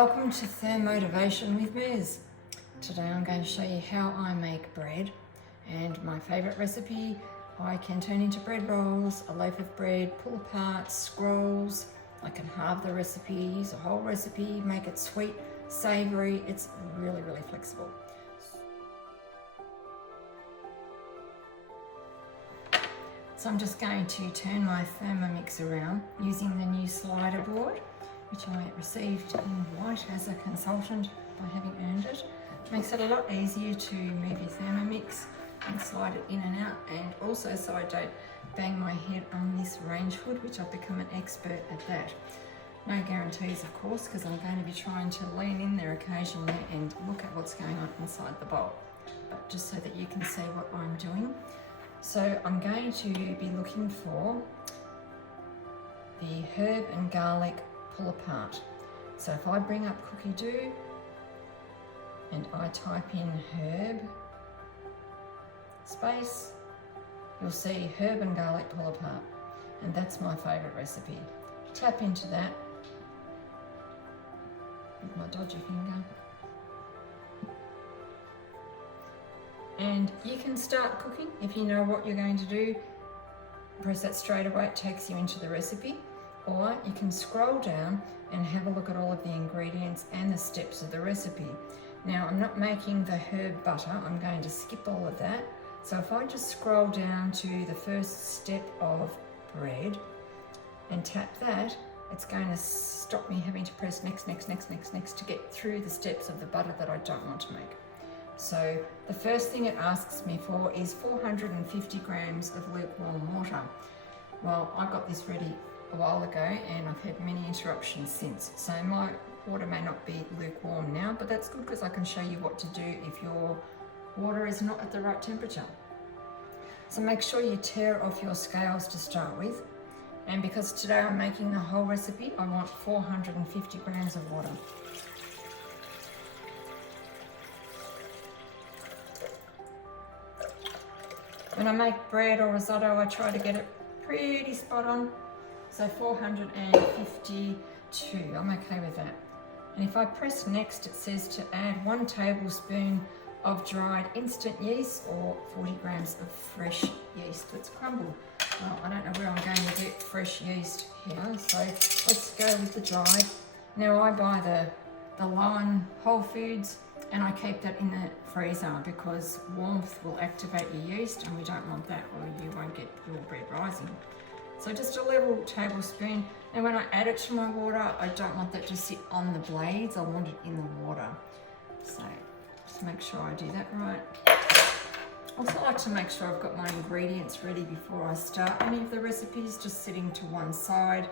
Welcome to Thermotivation with Ms. Today I'm going to show you how I make bread, and my favourite recipe I can turn into bread rolls, a loaf of bread, pull apart, scrolls. I can halve the recipe, use a whole recipe, make it sweet, savoury. It's really flexible. So I'm just going to turn my Thermomix around using the new slider board, which I received in white as a consultant by having earned it. It makes it a lot easier to move your Thermomix and slide it in and out, and also so I don't bang my head on this range hood, which I've become an expert at that. No guarantees, of course, because I'm going to be trying to lean in there occasionally and look at what's going on inside the bowl, but just so that you can see what I'm doing. So I'm going to be looking for the herb and garlic pull apart. So if I bring up Cookidoo and I type in herb space, you'll see herb and garlic pull apart, and that's my favourite recipe. Tap into that with my dodgy finger, and you can start cooking if you know what you're going to do. Press that straight away, it takes you into the recipe. Or you can scroll down and have a look at all of the ingredients and the steps of the recipe. Now, I'm not making the herb butter, I'm going to skip all of that. So if I just scroll down to the first step of bread and tap that, it's going to stop me having to press next to get through the steps of the butter that I don't want to make. So the first thing it asks me for is 450 grams of lukewarm water. Well, I got this ready a while ago and I've had many interruptions since, so my water may not be lukewarm now, but that's good because I can show you what to do if your water is not at the right temperature. So make sure you tear off your scales to start with, and because today I'm making the whole recipe, I want 450 grams of water. When I make bread or risotto, I try to get it pretty spot on. So 452, I'm okay with that. And if I press next, it says to add 1 tablespoon of dried instant yeast or 40 grams of fresh yeast that's crumbled. Well, I don't know where I'm going to get fresh yeast here, so let's go with the dried. Now I buy the Lion Whole Foods, and I keep that in the freezer because warmth will activate your yeast, and we don't want that, or you won't get your bread rising. So just a level tablespoon, and when I add it to my water, I don't want that to sit on the blades, I want it in the water. So just make sure I do that right. I also like to make sure I've got my ingredients ready before I start any of the recipes, just sitting to one side.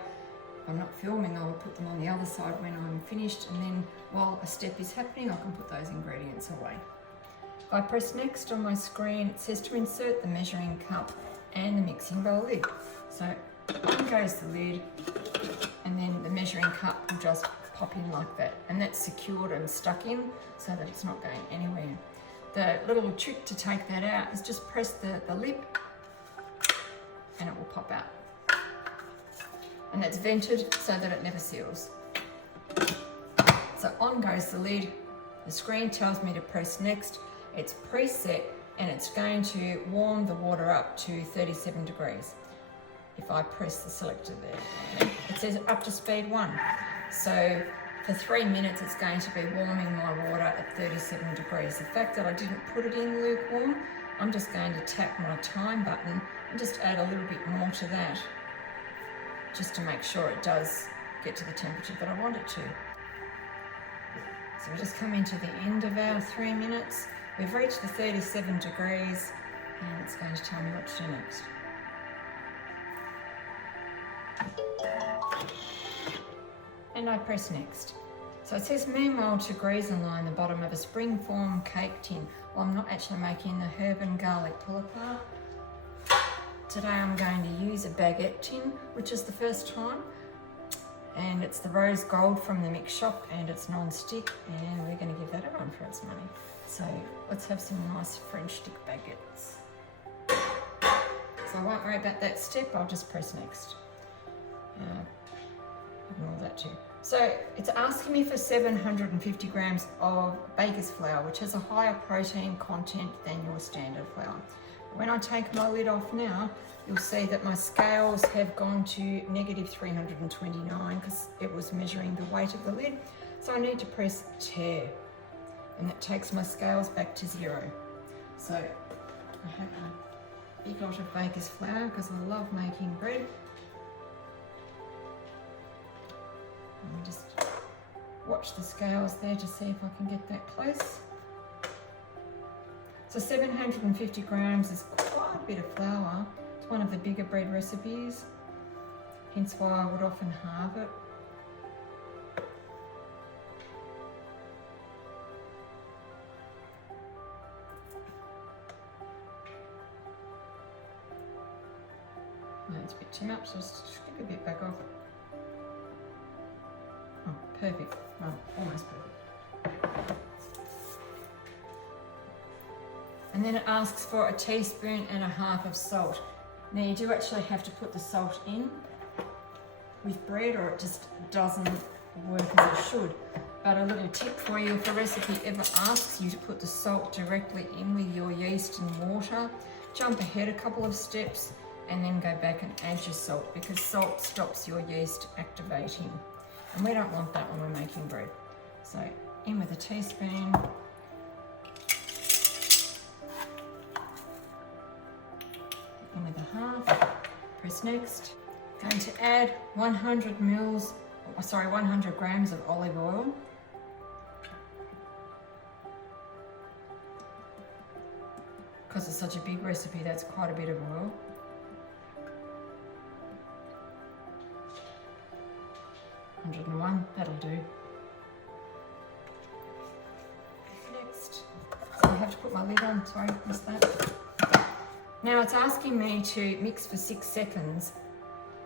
If I'm not filming, I will put them on the other side when I'm finished, and then while a step is happening, I can put those ingredients away. If I press next on my screen, it says to insert the measuring cup and the mixing bowl lid. So in goes the lid, and then the measuring cup will just pop in like that, and that's secured and stuck in so that it's not going anywhere. The little trick to take that out is just press the lip and it will pop out. And that's vented so that it never seals. So on goes the lid. The screen tells me to press next. It's preset and it's going to warm the water up to 37 degrees. If I press the selector there, it says up to speed 1. So for 3 minutes, it's going to be warming my water at 37 degrees. The fact that I didn't put it in lukewarm, I'm just going to tap my time button and just add a little bit more to that, just to make sure it does get to the temperature that I want it to. So we just come into the end of our 3 minutes. We've reached the 37 degrees, and it's going to tell me what to do next. And I press next. So it says meanwhile to grease and line the bottom of a Springform cake tin. Well, I'm not actually making the herb and garlic pull apart. Today I'm going to use a baguette tin, which is the first time. And it's the rose gold from the mix shop, and it's non-stick, and we're going to give that a run for its money. So let's have some nice French stick baguettes. So I won't worry about that step, I'll just press next. Ignore that too. So it's asking me for 750 grams of baker's flour, which has a higher protein content than your standard flour. When I take my lid off now, you'll see that my scales have gone to negative 329 because it was measuring the weight of the lid. So I need to press tear, and that takes my scales back to 0. So I have a big lot of baker's flour because I love making bread. And just watch the scales there to see if I can get that close. So 750 grams is quite a bit of flour. It's one of the bigger bread recipes, hence why I would often halve it. No, it's a bit too much, so just skip a bit back off. Oh, perfect. Well, almost perfect. And then it asks for a teaspoon and a half of salt. Now you do actually have to put the salt in with bread, or it just doesn't work as it should. But a little tip for you, if a recipe ever asks you to put the salt directly in with your yeast and water, jump ahead a couple of steps and then go back and add your salt, because salt stops your yeast activating. And we don't want that when we're making bread. So in with a teaspoon. In with a half. Press next. Going to add 100 grams of olive oil. Because it's such a big recipe, that's quite a bit of oil. That'll do. Next, so I have to put my lid on, sorry, missed that. Now it's asking me to mix for 6 seconds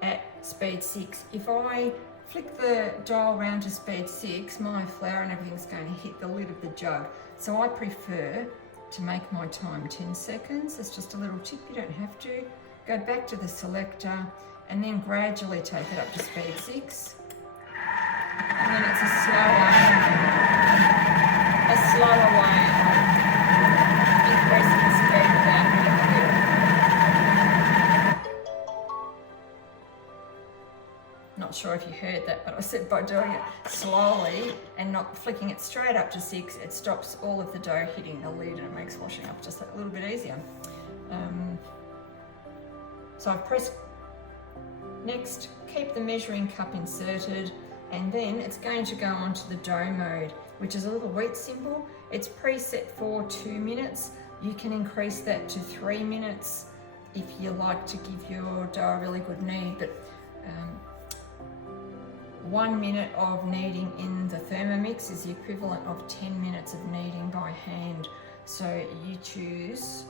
at speed 6. If I flick the dial round to speed 6, my flour and everything's going to hit the lid of the jug. So I prefer to make my time 10 seconds. It's just a little tip, you don't have to. Go back to the selector and then gradually take it up to speed 6. And then it's a slower way of increasing the speed without hitting the lid. Not sure if you heard that, but I said by doing it slowly and not flicking it straight up to 6, it stops all of the dough hitting the lid and it makes washing up just a little bit easier. So I've pressed next, keep the measuring cup inserted, and then it's going to go on to the dough mode, which is a little wheat symbol. It's preset for 2 minutes. You can increase that to 3 minutes if you like to give your dough a really good knead, but 1 minute of kneading in the Thermomix is the equivalent of 10 minutes of kneading by hand. So you choose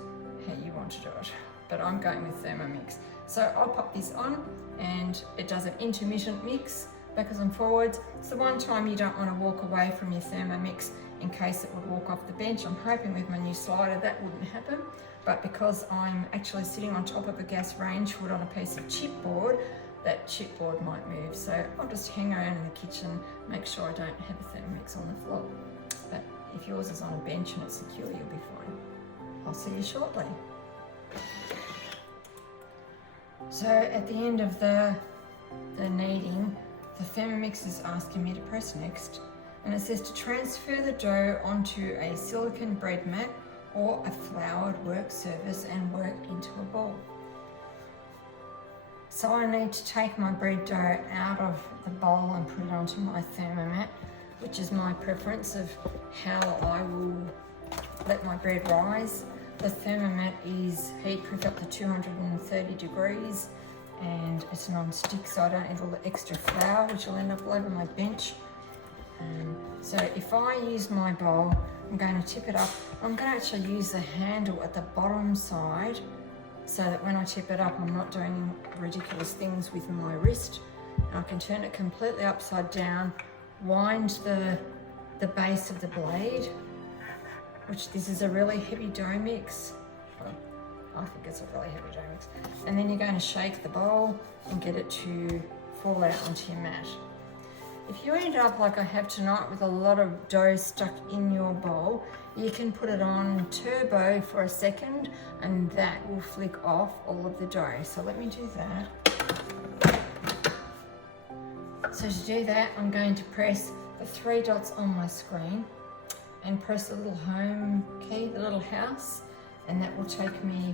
how you want to do it, but I'm going with Thermomix. So I'll pop this on and it does an intermittent mix, backwards and forwards. It's the one time you don't want to walk away from your Thermomix in case it would walk off the bench. I'm hoping with my new slider that wouldn't happen, but because I'm actually sitting on top of a gas range hood on a piece of chipboard, that chipboard might move. So I'll just hang around in the kitchen, make sure I don't have a Thermomix on the floor. But if yours is on a bench and it's secure, you'll be fine. I'll see you shortly. So at the end of the kneading, the Thermomix is asking me to press next, and it says to transfer the dough onto a silicone bread mat or a floured work surface and work into a ball. So I need to take my bread dough out of the bowl and put it onto my Thermomat, which is my preference of how I will let my bread rise. The Thermomat is heat proof up to 230 degrees and it's non-stick, so I don't need all the extra flour which will end up all over my bench. So if I use my bowl, I'm going to tip it up. I'm going to actually use the handle at the bottom side so that when I tip it up, I'm not doing ridiculous things with my wrist. And I can turn it completely upside down, wind the base of the blade, which this is a really heavy dough mix. Well, I think it's a really heavy dough mix. And then you're going to shake the bowl and get it to fall out onto your mat. If you end up like I have tonight with a lot of dough stuck in your bowl, you can put it on turbo for a second and that will flick off all of the dough. So let me do that. So to do that, I'm going to press the 3 dots on my screen and press the little home key, the little house, and that will take me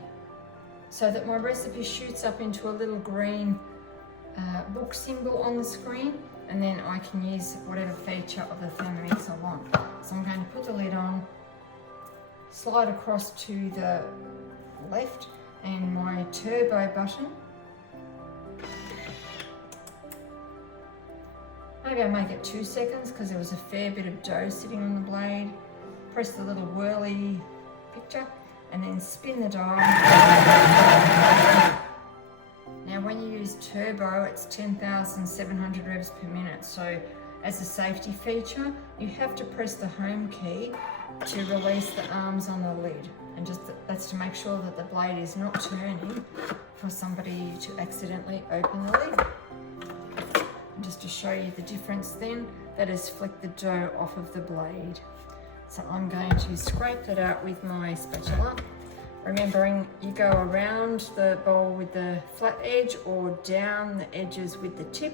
so that my recipe shoots up into a little green book symbol on the screen, and then I can use whatever feature of the Thermomix I want. So I'm going to put the lid on, slide across to the left, and my turbo button. Maybe I make it 2 seconds because there was a fair bit of dough sitting on the blade. Press the little whirly picture and then spin the dial. Now when you use turbo, it's 10,700 revs per minute. So as a safety feature, you have to press the home key to release the arms on the lid. And that's to make sure that the blade is not turning for somebody to accidentally open the lid. And just to show you the difference then, that has flicked the dough off of the blade. So I'm going to scrape that out with my spatula. Remembering you go around the bowl with the flat edge or down the edges with the tip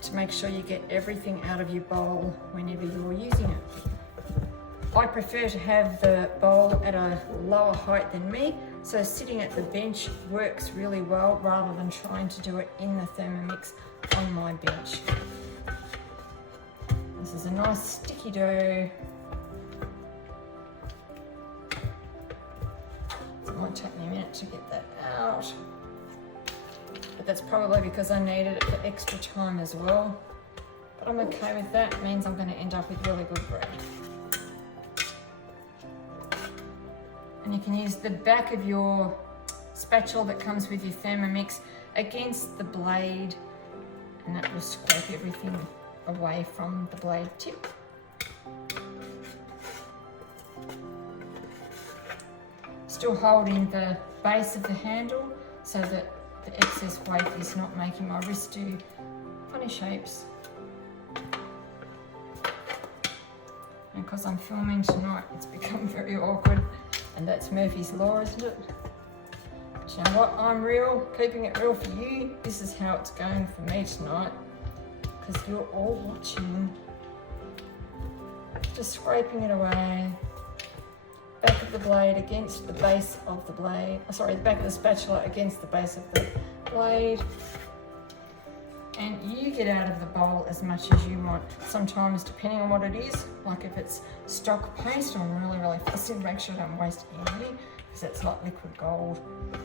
to make sure you get everything out of your bowl whenever you're using it. I prefer to have the bowl at a lower height than me, so sitting at the bench works really well rather than trying to do it in the Thermomix on my bench. This is a nice sticky dough. It might take me a minute to get that out, but that's probably because I needed it for extra time as well. But I'm okay with that. It means I'm going to end up with really good bread. And you can use the back of your spatula that comes with your Thermomix against the blade, and that will scrape everything away from the blade tip. Still holding the base of the handle so that the excess weight is not making my wrist do funny shapes. And because I'm filming tonight, it's become very awkward, and that's Murphy's Law, isn't it? But you know what, I'm real, keeping it real for you. This is how it's going for me tonight, because you're all watching. Just scraping it away. Back of the blade against the base of the blade, sorry, the back of the spatula against the base of the blade. And you get out of the bowl as much as you want. Sometimes, depending on what it is, like if it's stock paste, I'm really fussy to make sure I don't waste any, because it's like liquid gold.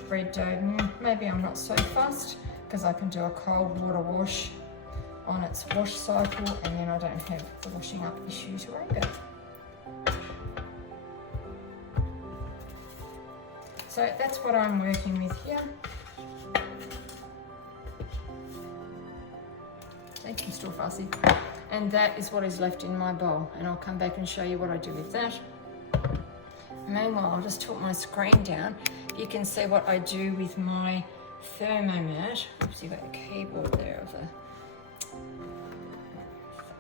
Bread dough, maybe I'm not so fussed, because I can do a cold water wash on its wash cycle, and then I don't have the washing up issue to worry about. So that's what I'm working with here. Thank you, still fussy. And that is what is left in my bowl, and I'll come back and show you what I do with that. Meanwhile, I'll just tilt my screen down. You can see what I do with my Thermomat. Oops, you've got a keyboard there of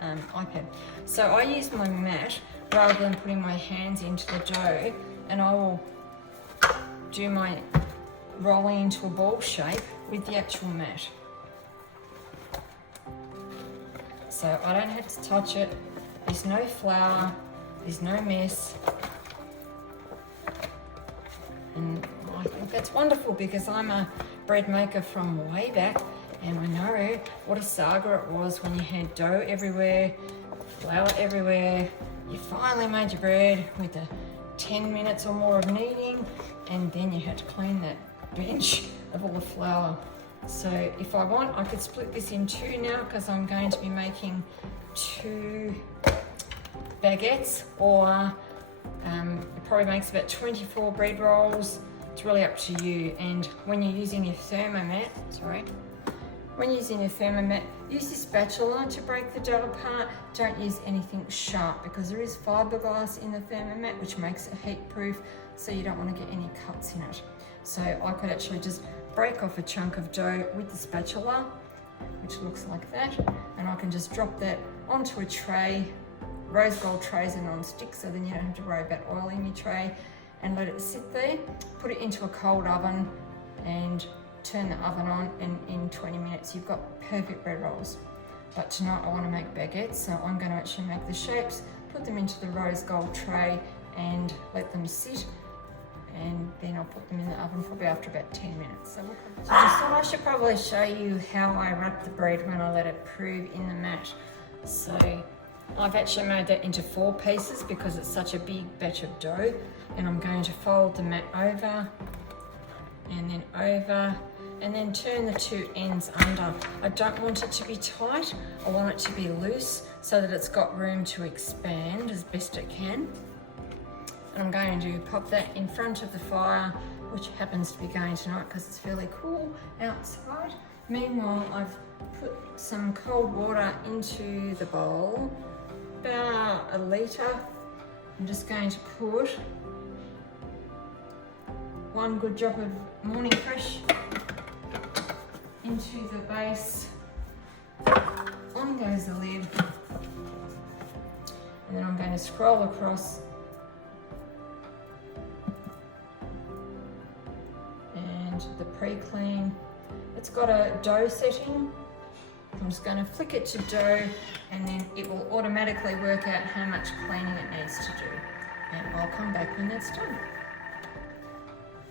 a iPad. So I use my mat rather than putting my hands into the dough, and I will do my rolling into a ball shape with the actual mat. So I don't have to touch it. There's no flour, there's no mess. And I think that's wonderful, because I'm a bread maker from way back, and I know what a saga it was when you had dough everywhere, flour everywhere. You finally made your bread with the 10 minutes or more of kneading, and then you had to clean that bench of all the flour. So if I want, I could split this in two now, because I'm going to be making 2 baguettes, or it probably makes about 24 bread rolls. It's really up to you. And when you're using your Thermomat, use your spatula to break the dough apart. Don't use anything sharp, because there is fiberglass in the Thermomat, which makes it heat proof, so you don't want to get any cuts in it. So I could actually just break off a chunk of dough with the spatula which looks like that. And I can just drop that onto a tray. Rose gold trays are non-stick, so then you don't have to worry about oiling your tray, and let it sit there. Put it into a cold oven and turn the oven on, and in 20 minutes you've got perfect bread rolls. But tonight I want to make baguettes, so I'm going to actually make the shapes, put them into the rose gold tray and let them sit, and then I'll put them in the oven probably after about 10 minutes. So I just thought I should probably show you how I wrap the bread when I let it prove in the mat. So I've actually made that into 4 pieces because it's such a big batch of dough, and I'm going to fold the mat over and then over, and then turn the 2 ends under. I don't want it to be tight, I want it to be loose so that it's got room to expand as best it can. And I'm going to pop that in front of the fire, which happens to be going tonight because it's fairly cool outside. Meanwhile, I've put some cold water into the bowl, about a litre. I'm just going to put 1 good drop of Morning Fresh into the base. On goes the lid. And then I'm going to scroll across and the pre-clean. It's got a dough setting. I'm just going to flick it to dough, and then it will automatically work out how much cleaning it needs to do. And I'll come back when that's done.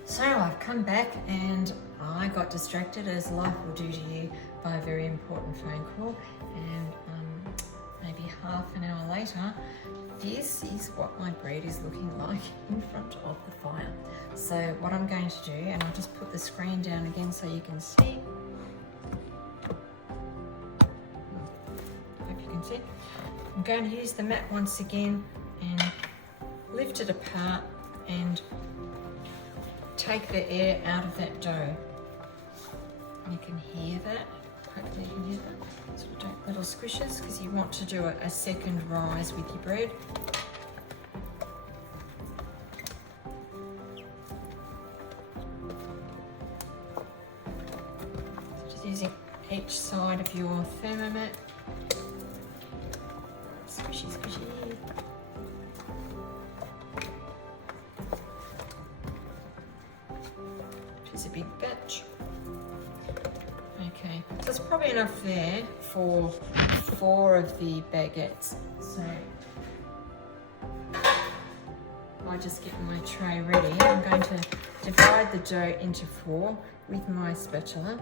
So I've come back and I got distracted, as life will do to you, by a very important phone call, and maybe half an hour later, this is what my bread is looking like in front of the fire. So what I'm going to do, and I'll just put the screen down again so you can see. Hope you can see. I'm going to use the mat once again and lift it apart and take the air out of that dough. You can hear that. Hopefully you can hear that. Sort of take little squishes because you want to do a second rise with your bread. Just using each side of your thermomat. Squishy, squishy. Which is a big batch. Okay, so it's probably enough there for 4 of the baguettes. So I just get my tray ready. I'm going to divide the dough into 4 with my spatula.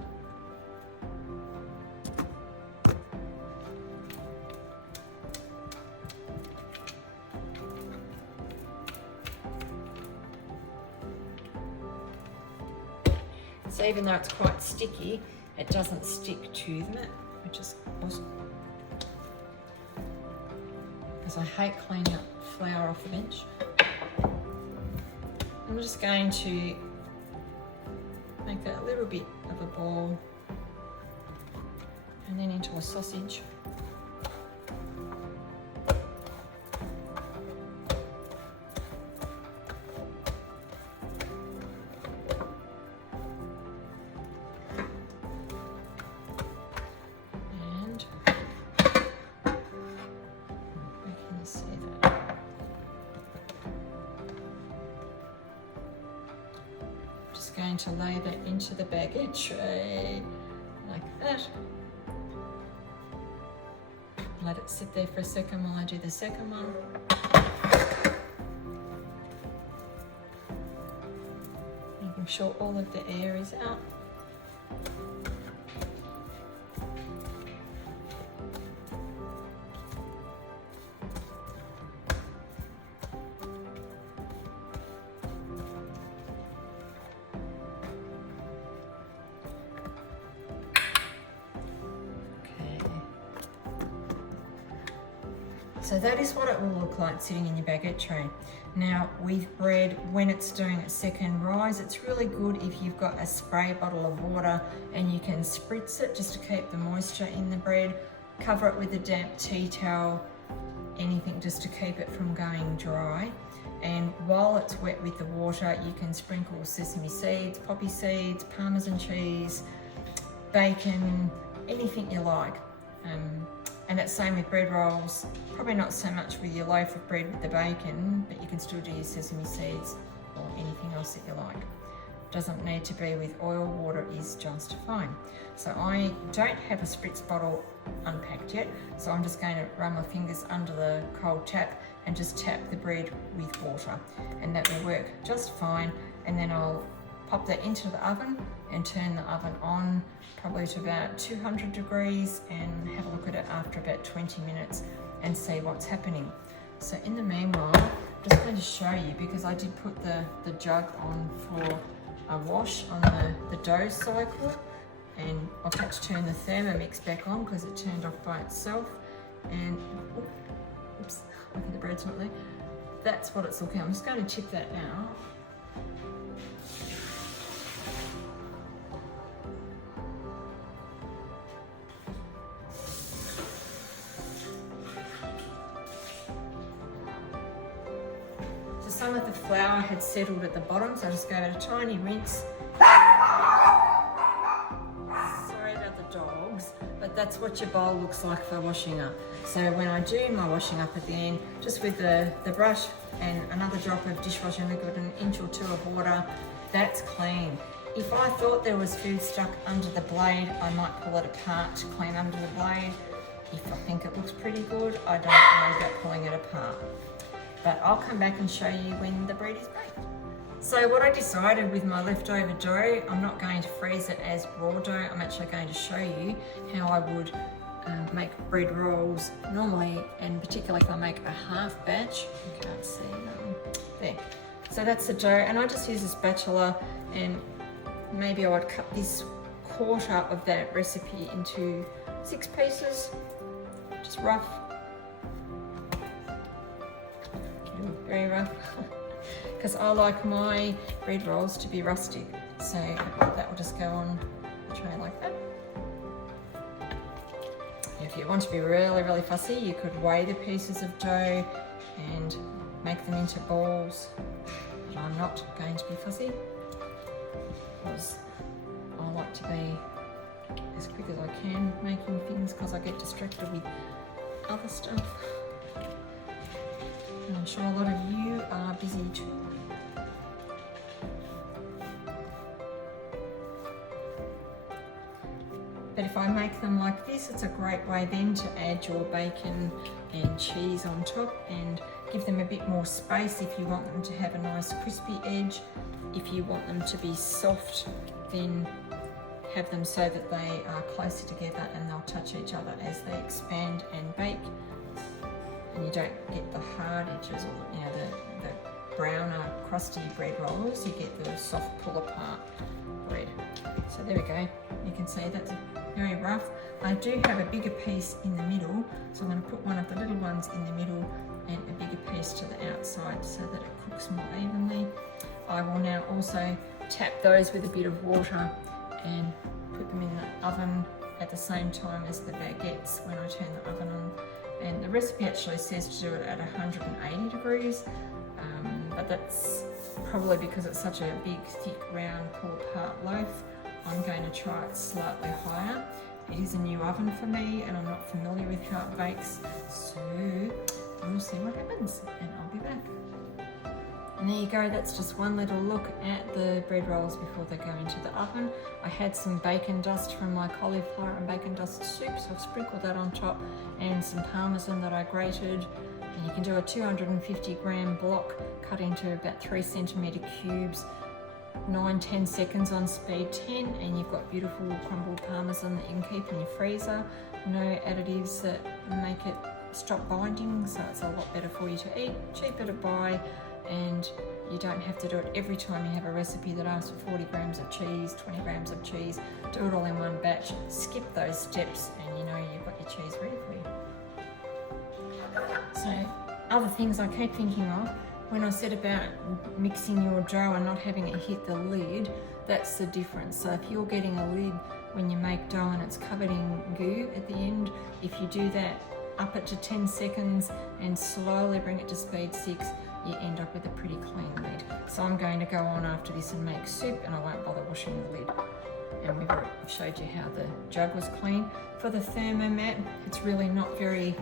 So even though it's quite sticky, it doesn't stick to the mat, which is awesome. Because I hate cleaning up flour off the bench. I'm just going to make that a little bit of a ball and then into a sausage. Going to lay that into the baguette tray like that. Let it sit there for a second while I do the second one. Making sure all of the air is out. So that is what it will look like sitting in your baguette tray. Now with bread, when it's doing its second rise, it's really good if you've got a spray bottle of water and you can spritz it just to keep the moisture in the bread. Cover it with a damp tea towel, anything just to keep it from going dry. And while it's wet with the water, you can sprinkle sesame seeds, poppy seeds, parmesan cheese, bacon, anything you like. And it's same with bread rolls, probably not so much with your loaf of bread with the bacon, but you can still do your sesame seeds or anything else that you like. Doesn't need to be with oil, water is just fine. So I don't have a spritz bottle unpacked yet, so I'm just going to run my fingers under the cold tap and just tap the bread with water, and that will work just fine. And then I'll pop that into the oven and turn the oven on probably to about 200 degrees and have a look at it after about 20 minutes and see what's happening. So in the meanwhile, I'm just going to show you, because I did put the jug on for a wash on the dough cycle, and I've had to turn the Thermomix back on because it turned off by itself. And oops, I think the bread's not there. That's what it's looking. I'm just going to tip that out. Some of the flour had settled at the bottom, so I just gave it a tiny rinse. Sorry about the dogs, but that's what your bowl looks like for washing up. So when I do my washing up at the end, just with the brush and another drop of dishwashing liquid and an inch or two of water, that's clean. If I thought there was food stuck under the blade, I might pull it apart to clean under the blade. If I think it looks pretty good, I don't worry about pulling it apart. But I'll come back and show you when the bread is baked. So what I decided with my leftover dough, I'm not going to freeze it as raw dough. I'm actually going to show you how I would make bread rolls normally, and particularly if I make a half batch. You can't see them. There. So that's the dough, and I just use a spatula, and maybe I would cut this quarter of that recipe into 6 pieces, just rough. Very rough, because I like my bread rolls to be rustic, so that will just go on the tray like that. If you want to be really, really fussy, you could weigh the pieces of dough and make them into balls, but I'm not going to be fussy because I like to be as quick as I can making things, because I get distracted with other stuff. And I'm sure a lot of you are busy too. But if I make them like this, it's a great way then to add your bacon and cheese on top and give them a bit more space if you want them to have a nice crispy edge. If you want them to be soft, then have them so that they are closer together and they'll touch each other as they expand and bake. And you don't get the hard edges or the browner, crusty bread rolls. You get the soft pull apart bread. So there we go. You can see that's very rough. I do have a bigger piece in the middle, so I'm going to put one of the little ones in the middle and a bigger piece to the outside so that it cooks more evenly. I will now also tap those with a bit of water and put them in the oven at the same time as the baguettes when I turn the oven on. And the recipe actually says to do it at 180 degrees, but that's probably because it's such a big, thick, round, pull-apart loaf. I'm going to try it slightly higher. It is a new oven for me and I'm not familiar with how it bakes, so we'll see what happens and I'll be back. And there you go, that's just one little look at the bread rolls before they go into the oven. I had some bacon dust from my cauliflower and bacon dust soup, so I've sprinkled that on top, and some parmesan that I grated. And you can do a 250 gram block cut into about 3 centimetre cubes, 9-10 seconds on speed 10, and you've got beautiful crumbled parmesan that you can keep in your freezer. No additives that make it stop binding, so it's a lot better for you to eat, cheaper to buy, and you don't have to do it every time you have a recipe that asks for 40 grams of cheese, 20 grams of cheese. Do it all in one batch, skip those steps, and you know you've got your cheese ready for you. So, other things I keep thinking of, when I said about mixing your dough and not having it hit the lid, that's the difference. So if you're getting a lid when you make dough and it's covered in goo at the end, if you do that, up it to 10 seconds and slowly bring it to speed 6, you end up with a pretty clean lid. So I'm going to go on after this and make soup, and I won't bother washing the lid. and I've showed you how the jug was clean. For the thermomat, it's really not very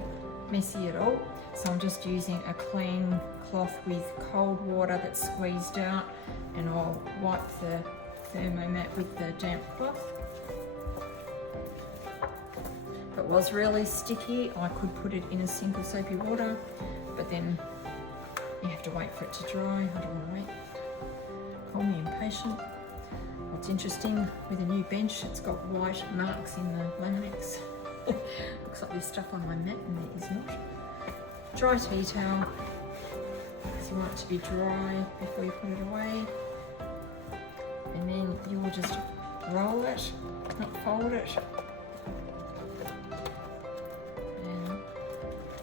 messy at all. So I'm just using a clean cloth with cold water that's squeezed out, and I'll wipe the thermomat with the damp cloth. If it was really sticky, I could put it in a sink of soapy water, but then you have to wait for it to dry. I don't want to wait. Call me impatient. What's interesting, with a new bench, it's got white marks in the laminates. Looks like there's stuff on my mat, and there is not. Dry tea towel, because you want it to be dry before you put it away. And then you will just roll it, not fold it. And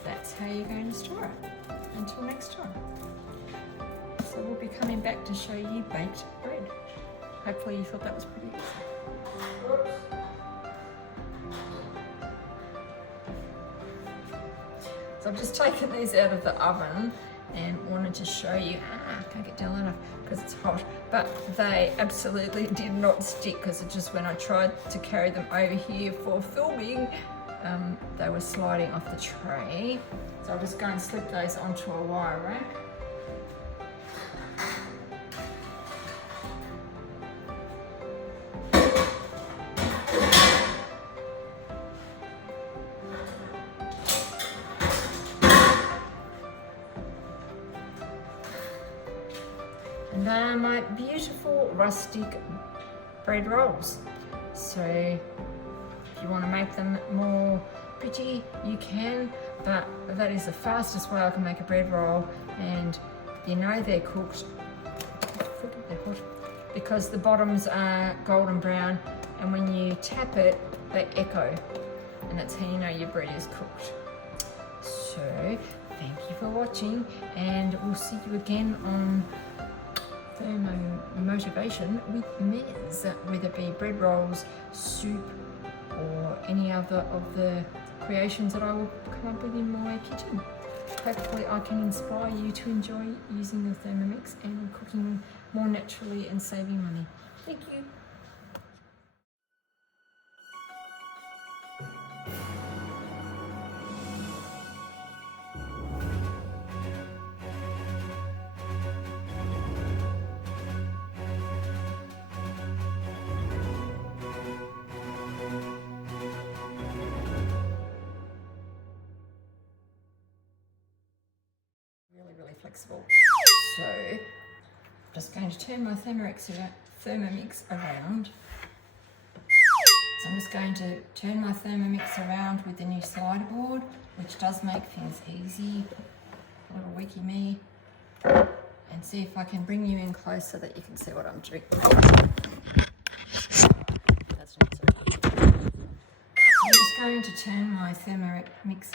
that's how you're going to store it. Until next time. So we'll be coming back to show you baked bread. Hopefully you thought that was pretty easy. So I've just taken these out of the oven and wanted to show you, I can't get down low enough because it's hot, but they absolutely did not stick, because it just, when I tried to carry them over here for filming, they were sliding off the tray. So I'll just go and slip those onto a wire rack. And they are my beautiful rustic bread rolls. So if you want to make them more pretty, you can, but that is the fastest way I can make a bread roll, and you know they're cooked because the bottoms are golden brown, and when you tap it, they echo, and that's how you know your bread is cooked. So thank you for watching, and we'll see you again on Motivation with Mez, whether it be bread rolls, soup, or any other of the creations that I will come up with in my kitchen. Hopefully I can inspire you to enjoy using the Thermomix and cooking more naturally and saving money. Thank you. Really flexible. So I'm just going to turn my Thermomix around. So I'm just going to turn my Thermomix around with the new slider board, which does make things easy. A little wiki me. And see if I can bring you in close so that you can see what I'm doing. That's not so good. I'm just going to turn my Thermomix